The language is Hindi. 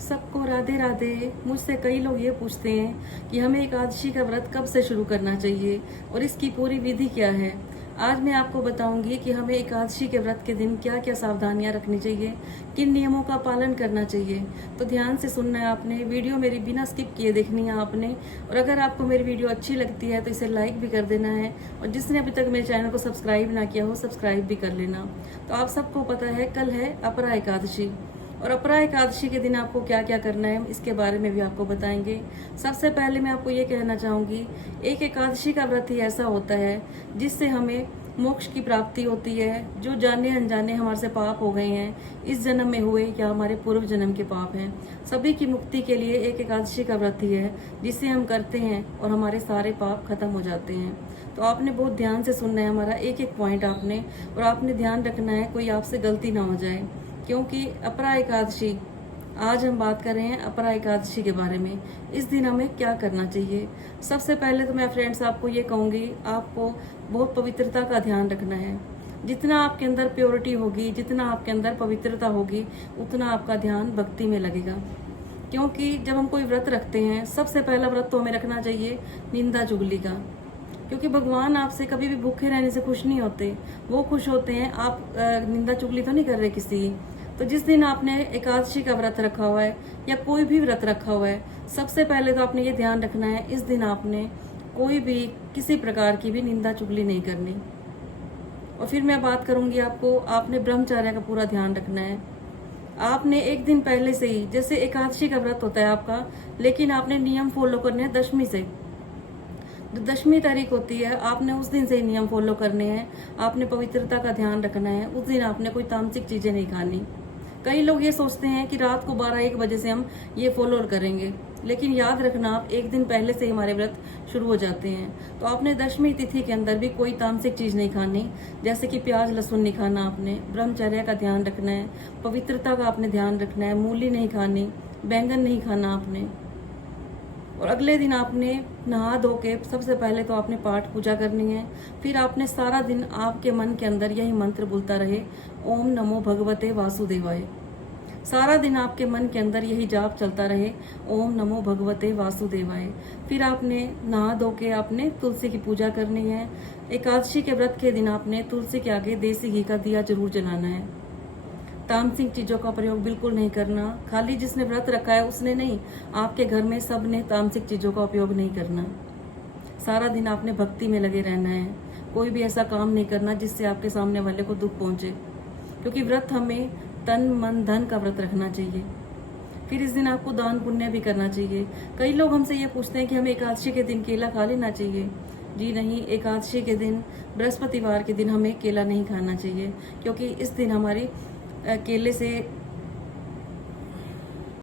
सबको राधे राधे। मुझसे कई लोग ये पूछते हैं कि हमें एकादशी का व्रत कब से शुरू करना चाहिए और इसकी पूरी विधि क्या है। आज मैं आपको बताऊंगी कि हमें एकादशी के व्रत के दिन क्या क्या सावधानियां रखनी चाहिए, किन नियमों का पालन करना चाहिए। तो ध्यान से सुनना है आपने, वीडियो मेरी बिना स्किप किए देखनी है आपने। और अगर आपको मेरी वीडियो अच्छी लगती है तो इसे लाइक भी कर देना है, और जिसने अभी तक मेरे चैनल को सब्सक्राइब ना किया हो सब्सक्राइब भी कर लेना। तो आप सबको पता है कल है अपरा एकादशी, और अपरा एकादशी के दिन आपको क्या क्या करना है इसके बारे में भी आपको बताएंगे। सबसे पहले मैं आपको ये कहना चाहूंगी, एक एकादशी का व्रत ही ऐसा होता है जिससे हमें मोक्ष की प्राप्ति होती है। जो जाने अनजाने हमारे से पाप हो गए हैं, इस जन्म में हुए या हमारे पूर्व जन्म के पाप हैं, सभी की मुक्ति के लिए एक एकादशी का व्रत ही है जिसे हम करते हैं और हमारे सारे पाप खत्म हो जाते हैं। तो आपने बहुत ध्यान से सुनना है हमारा एक एक पॉइंट आपने, और आपने ध्यान रखना है कोई आपसे गलती ना हो जाए, क्योंकि अपरा एकादशी आज हम बात कर रहे हैं अपरा एकादशी के बारे में। इस दिन हमें क्या करना चाहिए। सबसे पहले तो मैं फ्रेंड्स आपको ये कहूँगी, आपको बहुत पवित्रता का ध्यान रखना है। जितना आपके अंदर प्योरिटी होगी, जितना आपके अंदर पवित्रता होगी, उतना आपका ध्यान भक्ति में लगेगा। क्योंकि जब हम कोई व्रत रखते हैं, सबसे पहला व्रत तो हमें रखना चाहिए निंदा चुगली का। क्योंकि भगवान आपसे कभी भी भूखे रहने से खुश नहीं होते, वो खुश होते हैं आप निंदा चुगली तो नहीं कर रहे किसी। तो जिस दिन आपने एकादशी का व्रत रखा हुआ है या कोई भी व्रत रखा हुआ है, सबसे पहले तो आपने ये ध्यान रखना है इस दिन आपने कोई भी किसी प्रकार की भी निंदा चुगली नहीं करनी। और फिर मैं बात करूंगी आपको, आपने ब्रह्मचर्य का पूरा ध्यान रखना है। आपने एक दिन पहले से ही, जैसे एकादशी का व्रत होता है आपका, लेकिन आपने नियम फॉलो करने हैं दशमी से। जो दशमी तारीख होती है आपने उस दिन से ही नियम फॉलो करने हैं। आपने पवित्रता का ध्यान रखना है, उस दिन आपने कोई तामसिक चीजें नहीं खानी। कई लोग ये सोचते हैं कि रात को 12-1 बजे से हम ये फॉलो करेंगे, लेकिन याद रखना आप एक दिन पहले से ही हमारे व्रत शुरू हो जाते हैं। तो आपने दशमी तिथि के अंदर भी कोई तामसिक चीज नहीं खानी, जैसे कि प्याज लहसुन नहीं खाना। आपने ब्रह्मचर्य का ध्यान रखना है, पवित्रता का आपने ध्यान रखना है। मूली नहीं खानी, बैंगन नहीं खाना आपने। और अगले दिन आपने नहा धो के सबसे पहले तो आपने पाठ पूजा करनी है। फिर आपने सारा दिन आपके मन के अंदर यही मंत्र बोलता रहे, ओम नमो भगवते वासुदेवाय। सारा दिन आपके मन के अंदर यही जाप चलता रहे, ओम नमो भगवते वासुदेवाय। फिर आपने नहा धो के आपने तुलसी की पूजा करनी है। एकादशी के व्रत के दिन आपने तुलसी के आगे देसी घी का दिया जरूर जलाना है। तामसिक चीजों का प्रयोग बिल्कुल नहीं करना। खाली जिसने व्रत रखा है उसने नहीं, आपके घर में सब ने तामसिक चीजों का उपयोग नहीं करना। सारा दिन आपने भक्ति में लगे रहना है। कोई भी ऐसा काम नहीं करना जिससे आपके सामने वाले को दुख पहुंचे, क्योंकि व्रत हमें तन मन धन का व्रत रखना चाहिए। फिर इस दिन आपको दान पुण्य भी करना चाहिए। कई लोग हमसे ये पूछते हैं कि हमें एकादशी के दिन केला खा लेना चाहिए। जी नहीं, एकादशी के दिन बृहस्पतिवार के दिन हमें केला नहीं खाना चाहिए, क्योंकि इस दिन हमारी केले से